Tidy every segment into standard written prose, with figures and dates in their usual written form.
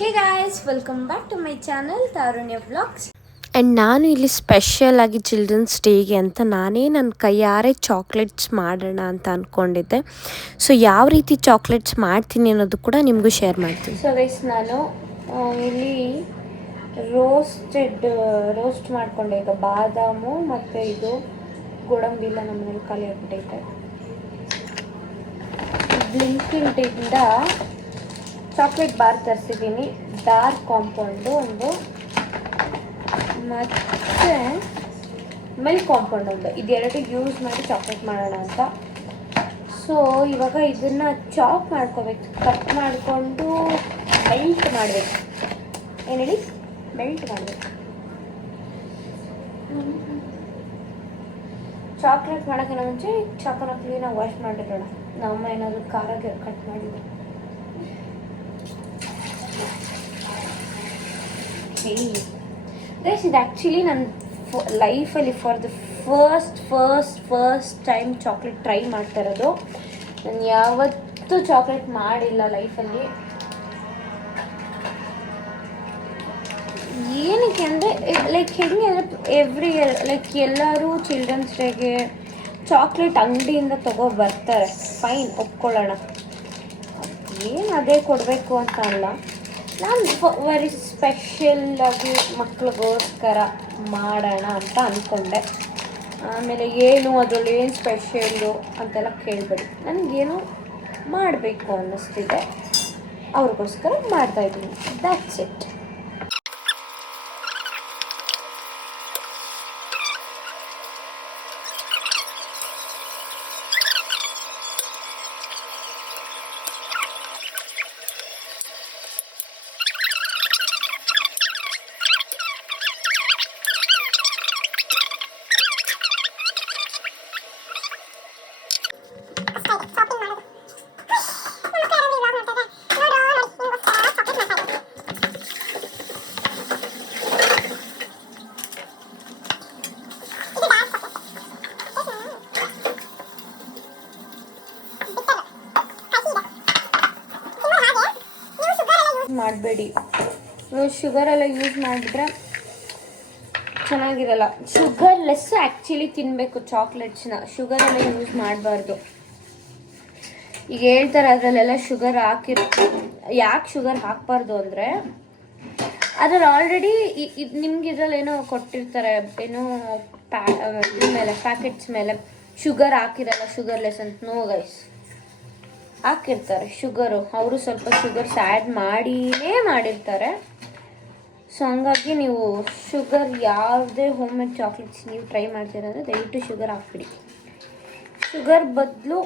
Hey guys, welcome back to my channel Tarunya vlogs. And ನಾನು ಇಲ್ಲಿ special ಆಗಿ children's ಡೇಗೆ ಅಂತ ನಾನೇ ನನ್ನ ಕೈಯಾರೆ ಚಾಕ್ಲೇಟ್ಸ್ ಮಾಡೋಣ ಅಂತ ಅಂದ್ಕೊಂಡಿದ್ದೆ. ಸೊ ಯಾವ ರೀತಿ ಚಾಕ್ಲೇಟ್ಸ್ ಮಾಡ್ತೀನಿ ಅನ್ನೋದು ಕೂಡ ನಿಮಗೂ ಶೇರ್ ಮಾಡ್ತೀನಿ. ಸೊ ಗೈಸ್, ನಾನು ಇಲ್ಲಿ ರೋಸ್ಟ್ ಮಾಡಿಕೊಂಡೆ. ಈಗ ಬಾದಾಮು ಮತ್ತು ಇದು ಗೋಡಂಬಿ ಎಲ್ಲ ನಮ್ಮ ಮನೇಲಿ ಖಾಲಿ ಆಗಿಬಿಟ್ಟೈತೆ. ಬ್ಲಿಂಕಿಂಟಿಂದ ಚಾಕ್ಲೇಟ್ ಬಾರ್ ತರಿಸಿದ್ದೀನಿ, ಡಾರ್ಕ್ ಕಾಂಪೌಂಡು ಒಂದು, ಮತ್ತು ಮಿಲ್ಕ್ ಕಾಂಪೌಂಡ್ ಒಂದು, ಇದೆರಡು ಯೂಸ್ ಮಾಡಿ ಚಾಕ್ಲೇಟ್ ಮಾಡೋಣ ಅಂತ. ಸೊ ಇವಾಗ ಇದನ್ನು ಚಾಪ್ ಮಾಡ್ಕೋಬೇಕು, ಕಟ್ ಮಾಡಿಕೊಂಡು ಮೆಲ್ಟ್ ಮಾಡಬೇಕು. ಏನು ಹೇಳಿ, ಮೆಲ್ಟ್ ಮಾಡಬೇಕು. ಚಾಕ್ಲೇಟ್ ಮಾಡೋಕ್ಕಿಂತ ಮುಂಚೆ ಚಾಕೋನ ಕ್ಲೀನಾಗಿ ವಾಶ್ ಮಾಡಿರೋಣ. ನಮ್ಮ ಏನಾದರೂ ಖಾರಕ್ಕೆ ಕಟ್ ಮಾಡಿದ್ರು ಗೈಸ್, ಇದು ಆ್ಯಕ್ಚುಲಿ ನನ್ನ ಲೈಫಲ್ಲಿ for the first time chocolate try ಮಾಡ್ತಾ ಇರೋದು. ನಾನು ಯಾವತ್ತೂ ಚಾಕ್ಲೇಟ್ ಮಾಡಿಲ್ಲ ಲೈಫಲ್ಲಿ. ಏನಕ್ಕೆ ಅಂದರೆ ಲೈಕ್ ಹೆಂಗೆ ಅಂದರೆ ಎವ್ರಿ ಇಯರ್ ಲೈಕ್ ಎಲ್ಲರೂ ಚಿಲ್ಡ್ರನ್ಸ್ ಡೇಗೆ ಚಾಕ್ಲೇಟ್ ಅಂಗಡಿಯಿಂದ ಬರ್ತಾರೆ, ಫೈನ್, ಒಪ್ಕೊಳ್ಳೋಣ, ಏನು ಅದೇ ಕೊಡಬೇಕು ಅಂತ ಅಲ್ಲ. ನಾನು ವೆರಿ ಸ್ಪೆಷಲ್ಲಾಗಿ ಮಕ್ಳಿಗೋಸ್ಕರ ಮಾಡೋಣ ಅಂತ ಅಂದ್ಕೊಂಡೆ. ಆಮೇಲೆ ಏನು ಅದರಲ್ಲಿ ಏನು ಸ್ಪೆಷಲ್ಲು ಅಂತೆಲ್ಲ ಕೇಳಬೇಡಿ, ನನಗೇನು ಮಾಡಬೇಕು ಅನ್ನಿಸ್ತಿದೆ, ಅವ್ರಿಗೋಸ್ಕರ ಮಾಡ್ತಾಯಿದ್ದೀನಿ. That's it. ಮಾಡಬೇಡಿ, ಶುಗರೆಲ್ಲ ಯೂಸ್ ಮಾಡಿದ್ರೆ ಚೆನ್ನಾಗಿರಲ್ಲ. ಶುಗರ್ಲೆಸ್ ಆ್ಯಕ್ಚುಲಿ ತಿನ್ನಬೇಕು ಚಾಕ್ಲೇಟ್ಸ್ನ, ಶುಗರೆಲ್ಲ ಯೂಸ್ ಮಾಡಬಾರ್ದು. ಈಗ ಹೇಳ್ತಾರೆ ಅದರಲ್ಲೆಲ್ಲ ಶುಗರ್ ಹಾಕಿರುತ್ತೆ. ಯಾಕೆ ಶುಗರ್ ಹಾಕಬಾರ್ದು ಅಂದರೆ ಅದ್ರಲ್ಲಿ ಆಲ್ರೆಡಿ ನಿಮ್ಗೆ ಇದರಲ್ಲಿ ಏನೋ ಕೊಟ್ಟಿರ್ತಾರೆ, ಏನೋ ಮೇಲೆ ಪ್ಯಾಕೆಟ್ಸ್ ಮೇಲೆ ಶುಗರ್ ಹಾಕಿರಲ್ಲ, ಶುಗರ್ಲೆಸ್ ಅಂತ. ನೋ ಗೈಸ್, ಹಾಕಿರ್ತಾರೆ ಶುಗರು, ಅವರು ಸ್ವಲ್ಪ ಶುಗರ್ಸ್ ಆ್ಯಡ್ ಮಾಡಿಯೇ ಮಾಡಿರ್ತಾರೆ. ಸೊ ಹಂಗಾಗಿ ನೀವು ಶುಗರ್ ಯಾವುದೇ ಹೋಮ್ ಮೇಡ್ ಚಾಕ್ಲೇಟ್ಸ್ ನೀವು ಟ್ರೈ ಮಾಡ್ತೀರಂದರೆ ದಯವಿಟ್ಟು ಶುಗರ್ ಹಾಕ್ಬಿಡಿ. ಶುಗರ್ ಬದಲು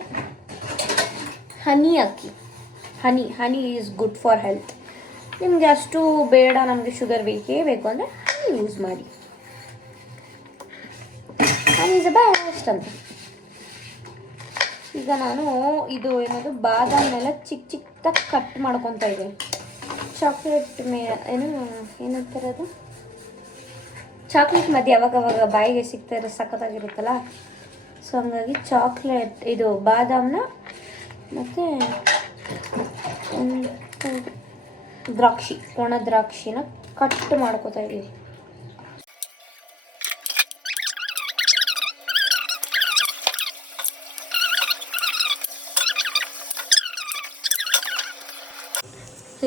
ಹನಿ ಹಾಕಿ. ಹನಿ ಈಸ್ ಗುಡ್ ಫಾರ್ ಹೆಲ್ತ್. ನಿಮಗೆ ಅಷ್ಟು ಬೇಡ, ನಮಗೆ ಶುಗರ್ ಬೇಕೇ ಬೇಕು ಅಂದರೆ ಹನಿ ಯೂಸ್ ಮಾಡಿ. ಹನಿ ಈಸ್ ಅ ಬೆಸ್ಟ್ ಅಂತ. ಈಗ ನಾನು ಇದು ಏನದು ಬಾದಾಮೆಲ್ಲ ಚಿಕ್ಕದಾಗಿ ಕಟ್ ಮಾಡ್ಕೊತಾ ಇದ್ದೀನಿ. ಚಾಕ್ಲೇಟ್ ಏನಂತಾರೆ ಅದು, ಚಾಕ್ಲೇಟ್ ಮಧ್ಯೆ ಯಾವಾಗವಾಗ ಬಾಯಿಗೆ ಸಿಗ್ತಾ ಸಖತ್ತಾಗಿರುತ್ತಲ್ಲ. ಸೊ ಹಂಗಾಗಿ ಚಾಕ್ಲೇಟ್ ಇದು ಬಾದಾಮನ್ನ ಮತ್ತು ಒಣ ದ್ರಾಕ್ಷಿನ ಕಟ್ ಮಾಡ್ಕೊತಾ ಇದ್ದೀವಿ.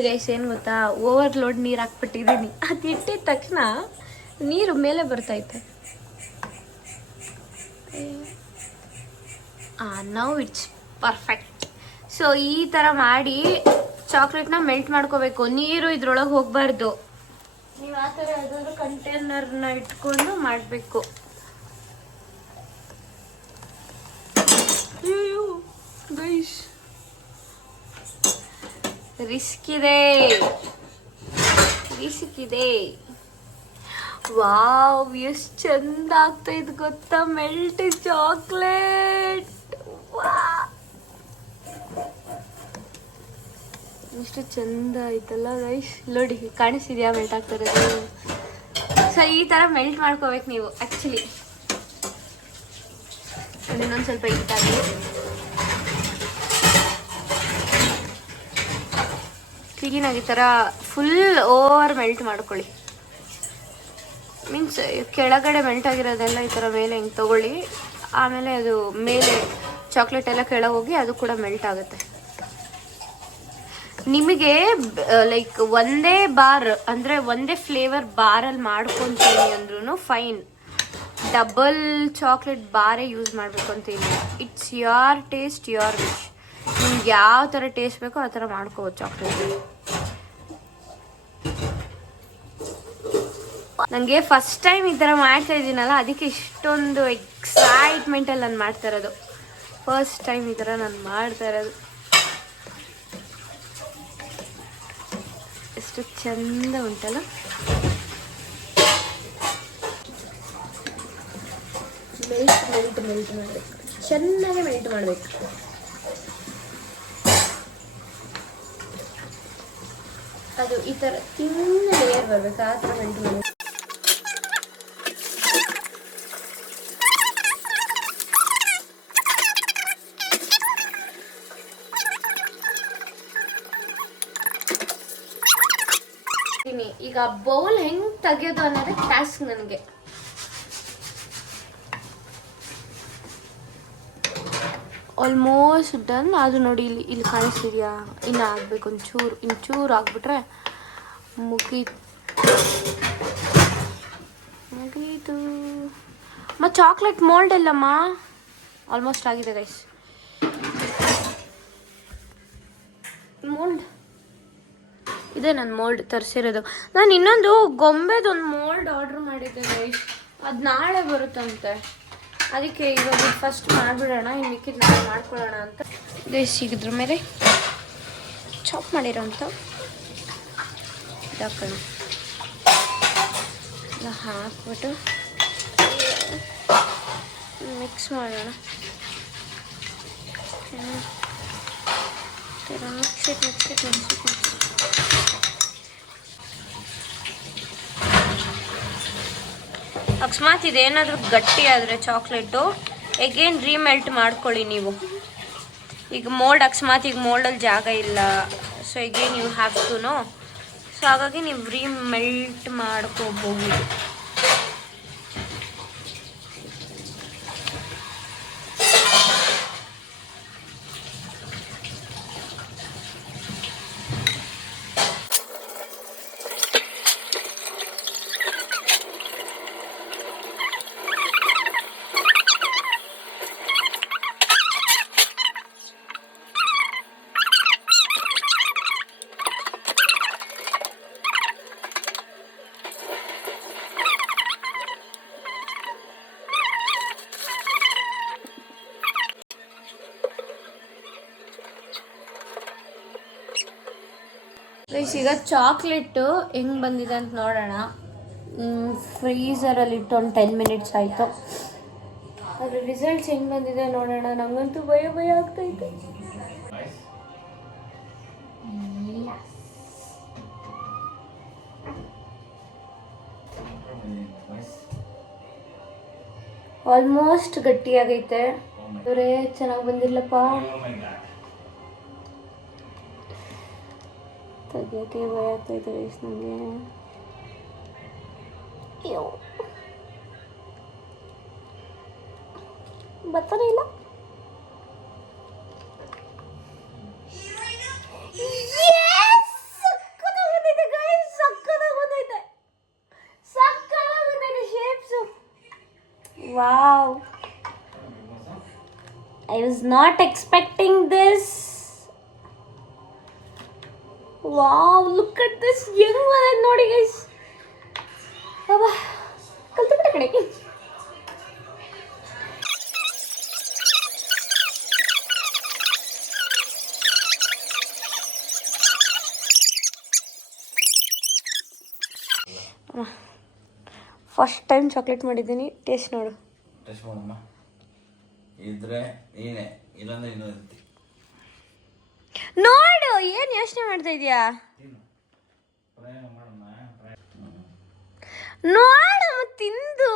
ಗೈಸ್, ಏನು ಗೊತ್ತಾ, ಓವರ್ಲೋಡ್ ನೀರು ಹಾಕ್ಬಿಟ್ಟಿದ್ದೀನಿ. ಅದು ಇಟ್ಟಿದ ತಕ್ಷಣ ನೀರು ಮೇಲೆ ಬರ್ತೈತೆ. Now it's perfect. ಸೊ ಈ ಥರ ಮಾಡಿ ಚಾಕ್ಲೇಟ್ನ ಮೆಲ್ಟ್ ಮಾಡ್ಕೋಬೇಕು. ನೀರು ಇದ್ರೊಳಗೆ ಹೋಗಬಾರ್ದು. ನೀವು ಆ ಥರ ಯಾವುದಾದ್ರೂ ಕಂಟೈನರ್ನ ಇಟ್ಕೊಂಡು ಮಾಡಬೇಕು. ಗೈಸ್, ರಿಸ್ಕ್ ಇದೆ. ವಾವ್, ಎಷ್ಟು ಚಂದ ಆಗ್ತಾ ಇದು ಗೊತ್ತಾ, ಮೆಲ್ಟ್ ಚಾಕ್ಲೇಟ್. ಎಷ್ಟು ಚಂದ ಆಯ್ತಲ್ಲ ಗೈಸ್, ನೋಡಿ ಕಾಣಿಸ್ತಿದ್ಯಾ ಮೆಲ್ಟ್ ಆಗ್ತಿರೋದು. ಸೊ ಈ ಥರ ಮೆಲ್ಟ್ ಮಾಡ್ಕೋಬೇಕು ನೀವು ಆ್ಯಕ್ಚುಲಿ. ಇನ್ನೊಂದು ಸ್ವಲ್ಪ ಹಿಟ್ಟಾಗಿ ಕ್ಲೀನಾಗಿ ಈ ಥರ ಫುಲ್ ಓವರ್ ಮೆಲ್ಟ್ ಮಾಡ್ಕೊಳ್ಳಿ. ಮೀನ್ಸ್ ಕೆಳಗಡೆ ಮೆಲ್ಟ್ ಆಗಿರೋದೆಲ್ಲ ಈ ಥರ ಮೇಲೆ ಹಿಂಗೆ ತೊಗೊಳ್ಳಿ. ಆಮೇಲೆ ಅದು ಮೇಲೆ ಚಾಕ್ಲೇಟ್ ಎಲ್ಲ ಕೆಳಗೆ ಹೋಗಿ ಅದು ಕೂಡ ಮೆಲ್ಟ್ ಆಗುತ್ತೆ. ನಿಮಗೆ ಲೈಕ್ ಒಂದೇ ಬಾರ್ ಅಂದರೆ ಒಂದೇ ಫ್ಲೇವರ್ ಬಾರಲ್ಲಿ ಮಾಡ್ಕೊತೀನಿ ಅಂದ್ರೂ ಫೈನ್. ಡಬಲ್ ಚಾಕ್ಲೇಟ್ ಬಾರೇ ಯೂಸ್ ಮಾಡಬೇಕು ಅಂತ ಇಲ್ಲ. It's your taste, your wish. ನಿಮ್ಗೆ ಯಾವ ಥರ ಟೇಸ್ಟ್ ಬೇಕೋ ಆ ಥರ ಮಾಡ್ಕೋಬೋದು ಚಾಕ್ಲೇಟ್. ನನಗೆ ಫಸ್ಟ್ ಟೈಮ್ ಈ ಥರ ಮಾಡ್ತಾ ಇದ್ದೀನಲ್ಲ, ಅದಕ್ಕೆ ಇಷ್ಟೊಂದು ಎಕ್ಸೈಟ್ಮೆಂಟಲ್ಲಿ ನಾನು ಮಾಡ್ತಾ ಇರೋದು. ಫಸ್ಟ್ ಟೈಮ್ ಈ ಥರ ನಾನು ಮಾಡ್ತಾ ಇರೋದು. ಎಷ್ಟು ಚಂದ ಉಂಟಲ್ಲ. ಮೆಲ್ಟ್ ಮಾಡಬೇಕು, ಚೆನ್ನಾಗಿ ಮೆಲ್ಟ್ ಮಾಡಬೇಕು. ಅದು ಈ ಥರ ತಿನ್ನ ಲೇಯರ್ ಬರಬೇಕು, ಆ ಥರ ಮೆಲ್ಟ್ ಮಾಡಬೇಕು. ಈಗ ಬೌಲ್ ಹೆಂಗ್ ತೆಗೆಯೋದು ಅನ್ನೋದೇ ಟಾಸ್ಕ್ ನನಗೆ. Almost done. ಅದು ನೋಡಿ ಇಲ್ಲಿ ಕಾಣಿಸ್ತಿದ್ಯಾ? ಇನ್ನು ಆಗಬೇಕು ಇಂಚೂರು ಆಗ್ಬಿಟ್ರೆ ಮುಗೀತು. ಮತ್ತು ಚಾಕ್ಲೇಟ್ ಮೋಲ್ಡ್ ಎಲ್ಲಮ್ಮ ಆಲ್ಮೋಸ್ಟ್ ಆಗಿದೆ ಗೈಸ್. ಮೋಲ್ಡ್ ಇದೆ, ನನ್ನ ಮೋಲ್ಡ್ ತರಿಸಿರೋದು. ನಾನು ಇನ್ನೊಂದು ಗೊಂಬೆದೊಂದು ಮೋಲ್ಡ್ ಆರ್ಡ್ರ್ ಮಾಡಿದ್ದೆ ಗೈಸ್, ಅದು ನಾಳೆ ಬರುತ್ತಂತೆ. ಅದಕ್ಕೆ ಇವಾಗ ಫಸ್ಟ್ ಮಾಡಿಬಿಡೋಣ, ಇನ್ನು ಮಿಕ್ಕಿದ್ದು ನಾಳೆ ಮಾಡ್ಕೊಳ್ಳೋಣ ಅಂತ ಗೈಸ್. ಇದ್ರ ಮೇಲೆ ಚಾಪ್ ಮಾಡಿರೋಂಥ ಹಾಕೋಣ. ಎಲ್ಲ ಹಾಕ್ಬಿಟ್ಟು ಮಿಕ್ಸ್ ಮಾಡೋಣ. ಮಿಕ್ಸ್ ಅಕಸ್ಮಾತ್ ಇದೇನಾದರೂ ಗಟ್ಟಿ ಆದರೆ ಚಾಕ್ಲೇಟು ಎಗೇನ್ ರೀಮೆಲ್ಟ್ ಮಾಡ್ಕೊಳ್ಳಿ ನೀವು. ಈಗ ಮೋಲ್ಡ್ ಅಕಸ್ಮಾತ್ ಈಗ ಮೋಲ್ಡಲ್ಲಿ ಜಾಗ ಇಲ್ಲ, so again you have to no. So ಹಾಗಾಗಿ ನೀವು ರೀಮೆಲ್ಟ್ ಮಾಡ್ಕೋಬಹುದು. ಈಗ ಚಾಕ್ಲೇಟು ಹೆಂಗೆ ಬಂದಿದೆ ಅಂತ ನೋಡೋಣ. ಫ್ರೀಝರಲ್ಲಿ ಇಟ್ಟು ಒಂದು 10 ಮಿನಿಟ್ಸ್ ಆಯಿತು. ಅದ್ರ ರಿಸಲ್ಟ್ಸ್ ಹೆಂಗೆ ಬಂದಿದೆ ನೋಡೋಣ. ನನಗಂತೂ ಭಯ ಆಗ್ತೈತೆ. ಆಲ್ಮೋಸ್ಟ್ ಗಟ್ಟಿಯಾಗೈತೆ. ಅವರೇ ಚೆನ್ನಾಗಿ ಬಂದಿಲ್ಲಪ್ಪ. ತೆಗಿಯೋಕ್ಕೆ ಭಯ ಆಗ್ತೈತೆ ಗೈಸ್ ನನಗೆ. ಬರ್ತಾನೆ ಇಲ್ಲ. Shapes wow. I was not expecting this. Wow, look at this young one. ನೋಡಿ guys. ಅಬ್ಬಾ ಕಲ್ತು ಬಿಟ್ಟೆ ಕಡೆ. ಫಸ್ಟ್ ಟೈಮ್ ಚಾಕ್ಲೇಟ್ ಮಾಡಿದ್ದೀನಿ. ಟೇಸ್ಟ್ ನೋಡು. ಟೇಸ್ಟ್ ಮಾಡಮ್ಮ. ಇದ್ರೆ ನೀನೆ, ಇಲ್ಲಾಂದ್ರೆ ಇನ್ನೊಂದು ನೋಡು. ಏನು ಯೋಚನೆ ಮಾಡ್ತಾ ಇದೀಯಾ? ನೋಡು ತಿಂದು.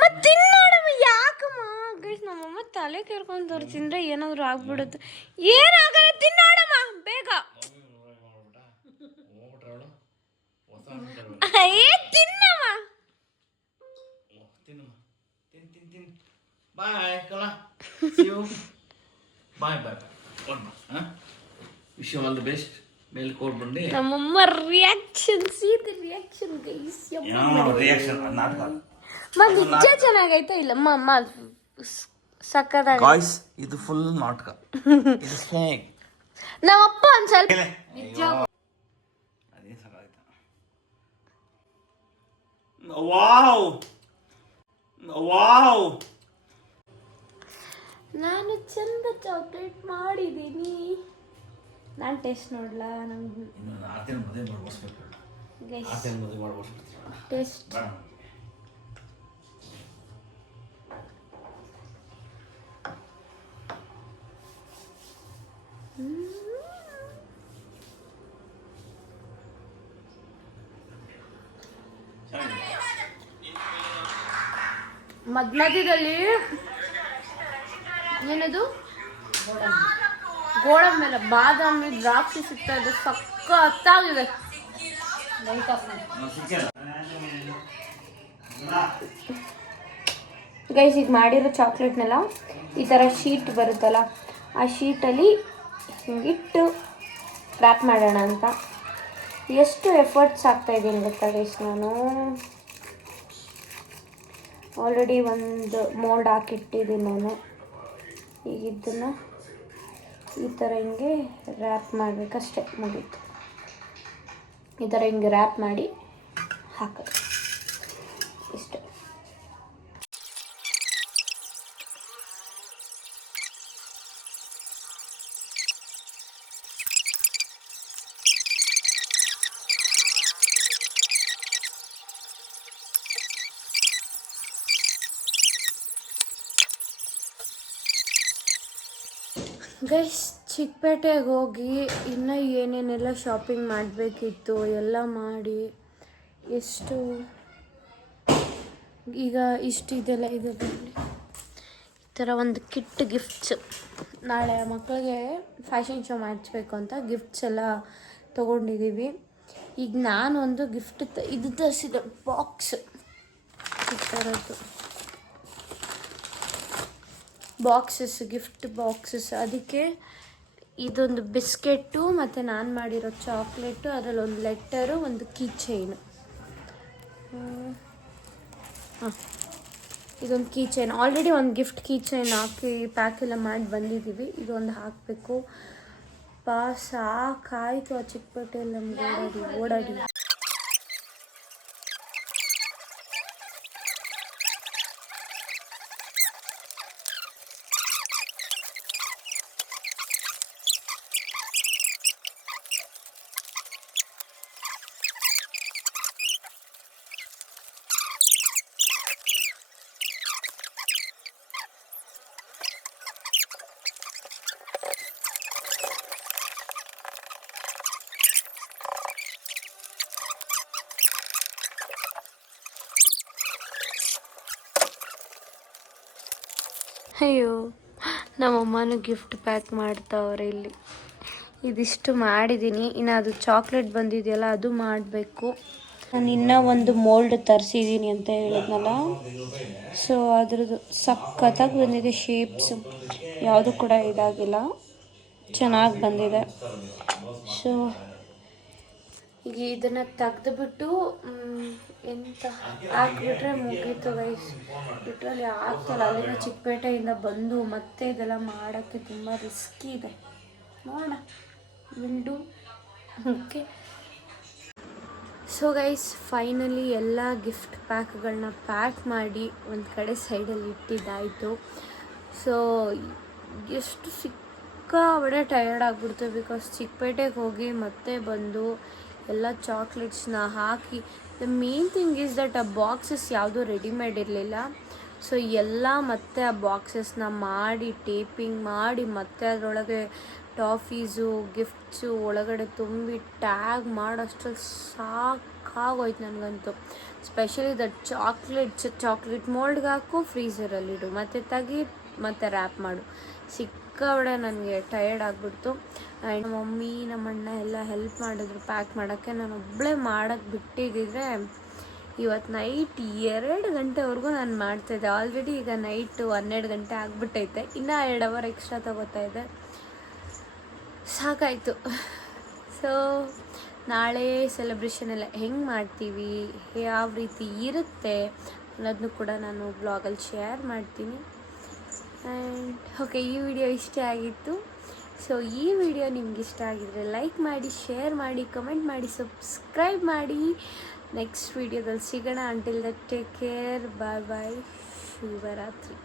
ಮತ್ತೆ ತಿನ್ನೋಡಮ್ಮ ಯಾಕಮ್ಮ ಗೈಸ್ ನಮ್ಮಮ್ಮ ತಲೆ ಕೆರ್ಕೊಂಡು ತಿಂದ್ರೆ ಏನಾದ್ರು ಆಗ್ಬಿಡುತ್ತೆ. ಏನಾಗಲ್ಲ ತಿನ್ನೋಡಮ್ಮ ಬೇಗ. ಏ ತಿನ್ನಮ್ಮ. ಬಾಯ್ ಕಲ see you bye bye wish you all the best Melkote ಬಂದು ನಮ್ಮಮ್ಮ reaction see the reaction guys. Reaction ನಾಟಕ ಮತ್ತೆ ನಿಜ ಚೆನ್ನಾಗೈತಾ ಇಲ್ಲ ಅಮ್ಮ ಸಕ್ಕತ್ತಾಗ ಗಾಯ್ಸ್ ಇದು ಫುಲ್ ನಾಟಕ ಇದು ಫೇಕ್ ನಮ್ಮಪ್ಪ ಒಂದ್ ಸ್ವಲ್ಪ ಅದೇ ಸಾಕಾಯ್ತು ವಾವ್ ವಾವ್ ನಾನು ಚಂದ ಚಾಕ್ಲೇಟ್ ಮಾಡಿದ್ದೀನಿ. ನಾನು ಟೇಸ್ಟ್ ನೋಡ್ಲಾ ನಂಗೆ ಇನ್ನು ಆತನ ಮದುವೆ ಮಾಡ್ಬೋಸ್ಬೇಕು ಗೈಸ್ ಆತನ ಮದುವೆ ಮಾಡ್ಬೋಸ್ಬೇಕು ಟೇಸ್ಟ್ ಮಧ್ಯದಲ್ಲಿ ಏನದು ಗೋಡಂಬಿ ಮೇಲೆ ಬಾದಾಮಿ ದ್ರಾಕ್ಷಿ ಸಿಗ್ತಾ ಇದೆ. ಸಕ್ಕತ್ತಾಗಿದೆ. ಗೈಸ್ ಈಗ ಮಾಡಿರೋ ಚಾಕ್ಲೇಟ್ನೆಲ್ಲ ಈ ಥರ ಶೀಟ್ ಬರುತ್ತಲ್ಲ ಆ ಶೀಟಲ್ಲಿ ಹಿಂಗಿಟ್ಟು ರ್ಯಾಪ್ ಮಾಡೋಣ ಅಂತ ಎಷ್ಟು ಎಫರ್ಟ್ಸ್ ಆಗ್ತಾಯಿದ್ದೀನಿ ಗೊತ್ತಾ ಗೈಸ್. ನಾನು ಆಲ್ರೆಡಿ ಒಂದು ಮೋಲ್ಡ್ ಹಾಕಿಟ್ಟಿದ್ದೀನಿ ನಾನು. ಈಗ ಇದನ್ನು ಈ ಥರ ಹಿಂಗೆ ರ್ಯಾಪ್ ಮಾಡಬೇಕಷ್ಟೆ, ಮುಗೀತು. ಈ ಥರ ಹಿಂಗೆ ರ್ಯಾಪ್ ಮಾಡಿ ಹಾಕೋದು ಇಷ್ಟೇ. ಗೈಸ್ ಚಿಕ್ಕಪೇಟೆಗೆ ಹೋಗಿ ಇನ್ನೂ ಏನೇನೆಲ್ಲ ಶಾಪಿಂಗ್ ಮಾಡಬೇಕಿತ್ತು ಎಲ್ಲ ಮಾಡಿ ಎಷ್ಟು ಈಗ ಇಷ್ಟು ಇದೆಲ್ಲ ಈ ಥರ ಒಂದು ಕಿಟ್ ಗಿಫ್ಟ್ಸ್. ನಾಳೆ ಮಕ್ಕಳಿಗೆ ಫ್ಯಾಷನ್ ಶೋ ಮಾಡಿಸ್ಬೇಕು ಅಂತ ಗಿಫ್ಟ್ಸ್ ಎಲ್ಲ ತೊಗೊಂಡಿದ್ದೀವಿ. ಈಗ ನಾನೊಂದು ಗಿಫ್ಟ್ ಇದು ತರಿಸಿದೆ, ಬಾಕ್ಸ್ ಈ ಥರದ್ದು ಬಾಕ್ಸಸ್, ಗಿಫ್ಟ್ ಬಾಕ್ಸಸ್. ಅದಕ್ಕೆ ಇದೊಂದು ಬಿಸ್ಕೆಟ್ಟು ಮತ್ತು ನಾನು ಮಾಡಿರೋ ಚಾಕ್ಲೇಟು, ಅದರಲ್ಲಿ ಒಂದು ಲೆಟರು, ಒಂದು ಕೀ ಚೈನು. ಹಾಂ, ಇದೊಂದು ಕೀ ಚೈನ್. ಆಲ್ರೆಡಿ ಒಂದು ಗಿಫ್ಟ್ ಕೀ ಚೈನ್ ಹಾಕಿ ಪ್ಯಾಕ್ ಎಲ್ಲ ಮಾಡಿ ಬಂದಿದ್ದೀವಿ. ಇದೊಂದು ಹಾಕಬೇಕು. ಸಾಕಾಯಿತು ಆ ಚಿಕ್ಕಪೇಟೆಯಲ್ಲಿ ನಮ್ಗೆ ಓಡಾಡಿ. ಅಯ್ಯೋ, ನಮ್ಮಮ್ಮನೂ ಗಿಫ್ಟ್ ಪ್ಯಾಕ್ ಮಾಡ್ತಾವ್ರೆ ಇಲ್ಲಿ. ಇದಿಷ್ಟು ಮಾಡಿದ್ದೀನಿ. ಇನ್ನು ಅದು ಚಾಕ್ಲೇಟ್ ಬಂದಿದೆಯಲ್ಲ ಅದು ಮಾಡಬೇಕು. ನಾನು ಇನ್ನೂ ಒಂದು ಮೋಲ್ಡ್ ತರಿಸಿದ್ದೀನಿ ಅಂತ ಹೇಳಿದ್ನಲ್ಲ, ಸೊ ಅದ್ರದ್ದು ಸಖತ್ತಾಗಿ ಬಂದಿದೆ. ಶೇಪ್ಸು ಯಾವುದು ಕೂಡ ಇದಾಗಿಲ್ಲ, ಚೆನ್ನಾಗಿ ಬಂದಿದೆ. ಸೊ ಈಗ ಇದನ್ನು ತೆಗೆದುಬಿಟ್ಟು ಎಂತ ಹಾಕ್ಬಿಟ್ರೆ ಮುಗೀತು ಗೈಸ್. ಲಿಟ್ರಲಿ ಆಗ್ತಲ್ಲ. ಅಲ್ಲಿಂದ ಚಿಕ್ಕಪೇಟೆಯಿಂದ ಬಂದು ಮತ್ತೆ ಇದೆಲ್ಲ ಮಾಡೋಕ್ಕೆ ತುಂಬ ರಿಸ್ಕಿ ಇದೆ. ನೋಡೋಣ, will do. Okay, so guys finally ಎಲ್ಲ ಗಿಫ್ಟ್ ಪ್ಯಾಕ್ಗಳನ್ನ ಪ್ಯಾಕ್ ಮಾಡಿ ಒಂದು ಕಡೆ ಸೈಡಲ್ಲಿ ಇಟ್ಟಿದ್ದಾಯಿತು. ಸೊ ಎಷ್ಟು ಸಿಕ್ಕಾಬಡೆ ಟಯರ್ಡ್ ಆಗಿಬಿಡ್ತು. ಬಿಕಾಸ್ ಚಿಕ್ಕಪೇಟೆಗೆ ಹೋಗಿ ಮತ್ತೆ ಬಂದು ಎಲ್ಲ ಚಾಕ್ಲೇಟ್ಸ್ನ ಹಾಕಿ, the main thing is that ಆ ಬಾಕ್ಸಸ್ ಯಾವುದೂ ರೆಡಿಮೇಡ್ ಇರಲಿಲ್ಲ. ಸೊ ಎಲ್ಲ ಮತ್ತೆ ಆ ಬಾಕ್ಸಸ್ನ ಮಾಡಿ ಟೇಪಿಂಗ್ ಮಾಡಿ ಮತ್ತೆ ಅದರೊಳಗೆ ಟಾಫೀಸು ಗಿಫ್ಟ್ಸು ಒಳಗಡೆ ತುಂಬಿ ಟ್ಯಾಗ್ ಮಾಡೋಷ್ಟರಲ್ಲಿ ಸಾಕಾಗೋಯ್ತು ನನಗಂತೂ. ಸ್ಪೆಷಲಿ ದಟ್ ಚಾಕ್ಲೇಟ್ ಮೋಲ್ಡ್ಗೆ ಹಾಕು, ಫ್ರೀಝರಲ್ಲಿಡು, ಮತ್ತು ತೆಗಿ, ಮತ್ತು ರ್ಯಾಪ್ ಮಾಡು. ಸಿಕ್ಕಾಬಡೆ ನನಗೆ ಟಯರ್ಡ್ ಆಗಿಬಿಡ್ತು. ಆ್ಯಂಡ್ ನಮ್ಮ ಮಮ್ಮಿ ನಮ್ಮ ಅಣ್ಣ ಎಲ್ಲ ಹೆಲ್ಪ್ ಮಾಡಿದ್ರು ಪ್ಯಾಕ್ ಮಾಡೋಕ್ಕೆ. ನಾನು ಒಬ್ಬಳೇ ಮಾಡೋಕ್ಕೆ ಬಿಟ್ಟಿದ್ದಿದ್ರೆ ಇವತ್ತು ನೈಟ್ 2 ಗಂಟೆವರೆಗೂ ನಾನು ಮಾಡ್ತಾಯಿದ್ದೆ. ಆಲ್ರೆಡಿ ಈಗ ನೈಟು 12 ಗಂಟೆ ಆಗಿಬಿಟ್ಟೈತೆ. ಇನ್ನೂ 2 ಅವರ್ ಎಕ್ಸ್ಟ್ರಾ ತೊಗೋತಾ ಇದ್ದೆ. ಸಾಕಾಯಿತು. ಸೊ ನಾಳೆ ಸೆಲೆಬ್ರೇಷನ್ ಎಲ್ಲ ಹೆಂಗೆ ಮಾಡ್ತೀವಿ, ಯಾವ ರೀತಿ ಇರುತ್ತೆ ಅನ್ನೋದನ್ನು ಕೂಡ ನಾನು ಬ್ಲಾಗಲ್ಲಿ ಶೇರ್ ಮಾಡ್ತೀನಿ. ಆ್ಯಂಡ್ ಓಕೆ, ಈ ವಿಡಿಯೋ ಇಷ್ಟ ಆಗಿತ್ತು. ಸೊ ಈ ವಿಡಿಯೋ ನಿಮ್ಗೆ ಇಷ್ಟ ಆಗಿದ್ರೆ ಲೈಕ್ ಮಾಡಿ, ಶೇರ್ ಮಾಡಿ, ಕಮೆಂಟ್ ಮಾಡಿ, ಸಬ್ಸ್ಕ್ರೈಬ್ ಮಾಡಿ. ನೆಕ್ಸ್ಟ್ ವಿಡಿಯೋದಲ್ಲಿ ಸಿಗೋಣ. Until that take care, bye bye, ಶುಭರಾತ್ರಿ.